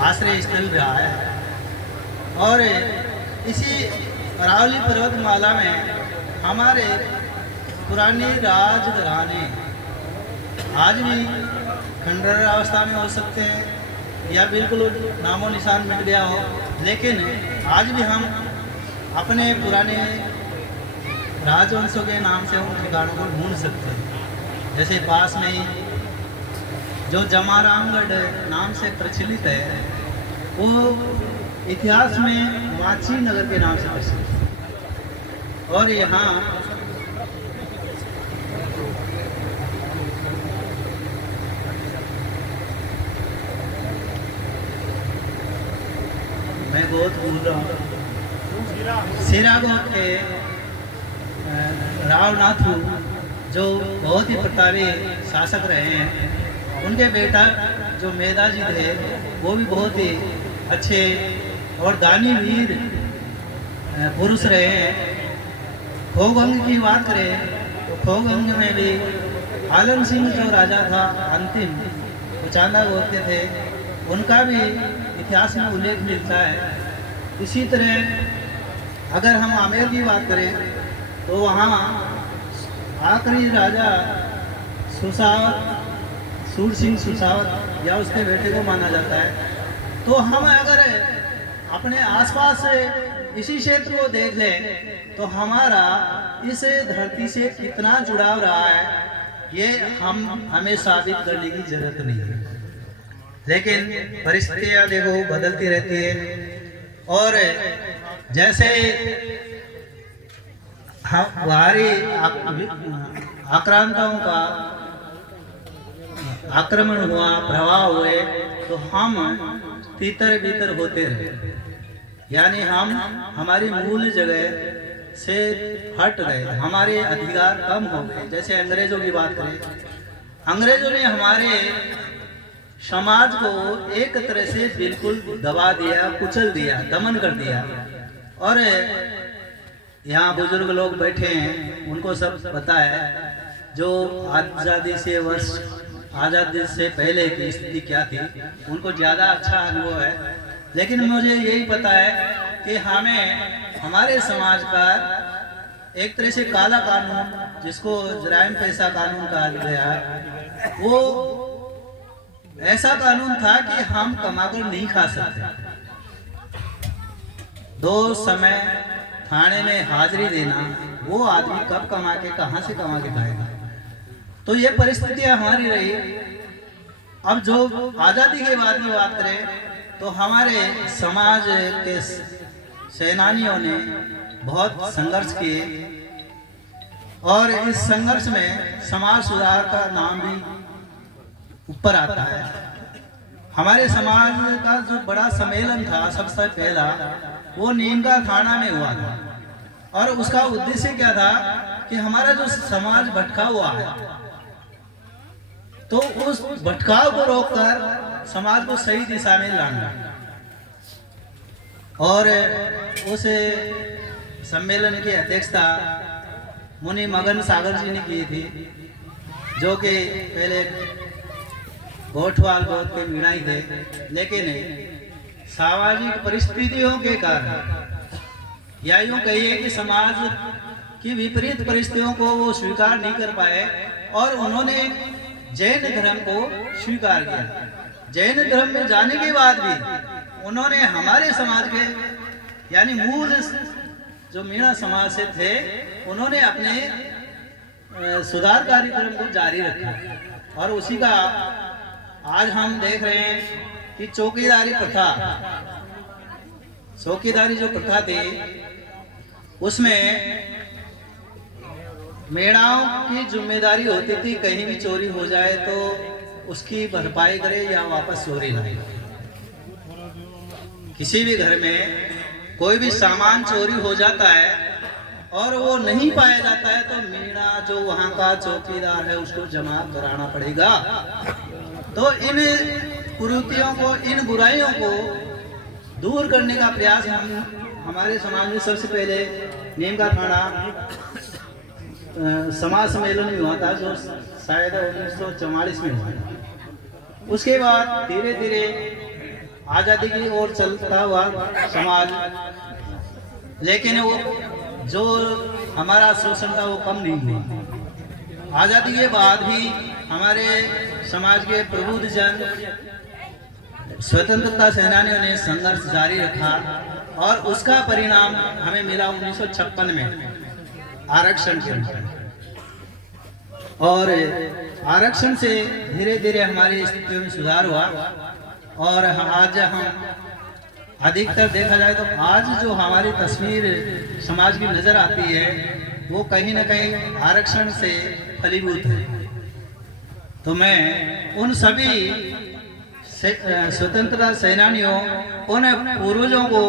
आश्रय स्थल रहा है। और इसी अरावली पर्वतमाला में हमारे पुराने राजघराने आज भी खंडर अवस्था में हो सकते हैं या बिल्कुल नामो निशान मिट गया हो, लेकिन आज भी हम अपने पुराने राजवंशों के नाम से उन ठिकानों को ढूंढ सकते हैं। जैसे पास में ही जो जमारामगढ़ नाम से प्रचलित है, वो इतिहास में वाची नगर के नाम से प्रचलित है। और यहाँ मैं बहुत भूल रहा हूँ, सिरागोट के रावनाथू जो बहुत ही प्रतापी शासक रहे हैं, उनके बेटा जो मेधाजी थे वो भी बहुत ही अच्छे और दानी वीर पुरुष रहे हैं। खोगंग की बात करें तो खोगंग में भी आलम सिंह जो राजा था अंतिम, वो चांदा गोत्र के थे, उनका भी इतिहास में उल्लेख मिलता है। इसी तरह अगर हम आमेर की बात करें तो वहाँ आखिरी राजा सुसावत, सूर सिंह सुसावत या उसके बेटे को माना जाता है। तो हम अगर अपने आसपास इसी क्षेत्र को देख लें तो हमारा इस धरती से कितना जुड़ाव रहा है, ये हमें साबित करने की जरूरत नहीं है। लेकिन परिस्थितियाँ देखो बदलती रहती है, और जैसे बाहरी आक्रांताओं का आक्रमण हुआ, प्रभाव हुए, तो हम तीतर बीतर होते रहे, यानी हम हमारी मूल जगह से हट गए, हमारे अधिकार कम हो गए। जैसे अंग्रेजों की बात करें, अंग्रेजों ने हमारे समाज को एक तरह से बिल्कुल दबा दिया, कुचल दिया, दमन कर दिया। और यहाँ बुजुर्ग लोग बैठे हैं, उनको सब पता है जो आज़ादी से पहले की स्थिति क्या थी, उनको ज़्यादा अच्छा अनुभव है। लेकिन मुझे यही पता है कि हमें हमारे समाज पर एक तरह से काला कानून, जिसको जराइम पेशा कानून कहा गया, वो ऐसा कानून था कि हम कमाकर नहीं खा सकते। 2 समय थाने में हाजिरी देना, वो आदमी कब कमा के कहाँ से कमा के खाएगा। तो ये परिस्थितियां हमारी रही। अब जो आज़ादी के बाद की बात करें तो हमारे समाज के सेनानियों ने बहुत संघर्ष किए, और इस संघर्ष में समाज सुधार का नाम भी ऊपर आता है। हमारे समाज का जो बड़ा सम्मेलन था सबसे पहला, वो नीमका थाना में हुआ था, और उसका उद्देश्य क्या था कि हमारा जो समाज भटका हुआ है, तो उस भटकाव को रोककर समाज को सही दिशा में लाना। और उस सम्मेलन की अध्यक्षता मुनि मगन सागर जी ने की थी, जो कि पहले गोठवाल गोद के मीणाई थे, लेकिन सामाजिक परिस्थितियों के कारण या यूं कहिए कि समाज की विपरीत परिस्थितियों को वो स्वीकार नहीं कर पाए, और उन्होंने जैन धर्म को स्वीकार किया। जैन धर्म में जाने के बाद भी उन्होंने हमारे समाज के, यानी मूल जो मीणा समाज से थे, उन्होंने अपने सुधार कार्यक्रम को जारी रखा। और उसी का आज हम देख रहे हैं कि चौकीदारी जो प्रथा थी, उसमें मेड़ाओं की जिम्मेदारी होती थी, कहीं भी चोरी हो जाए तो उसकी भरपाई करे या वापस चोरी ना। किसी भी घर में कोई भी सामान चोरी हो जाता है और वो नहीं पाया जाता है, तो मीणा जो वहाँ का चौकीदार है उसको जमा कराना पड़ेगा। तो इन कुरीतियों को, इन बुराइयों को दूर करने का प्रयास हमारे समाज में सबसे पहले नीमका थाना समाज सम्मेलन में हुआ था, जो शायद 1944 में हुआ था। उसके बाद धीरे धीरे आज़ादी की ओर चलता हुआ समाज, लेकिन वो जो हमारा शोषण था वो कम नहीं हुआ। आज़ादी के बाद भी हमारे समाज के प्रबुद्ध जन, स्वतंत्रता सेनानियों ने संघर्ष जारी रखा और उसका परिणाम हमें मिला 1956 में आरक्षण के अंदर। और आरक्षण से धीरे धीरे हमारी स्थितियों में सुधार हुआ और आज हम अधिकतर देखा जाए तो आज जो हमारी तस्वीर समाज की नजर आती है वो कहीं ना कहीं आरक्षण से फलीभूत है। तो मैं उन सभी स्वतंत्रता सेनानियों, उन पूर्वजों को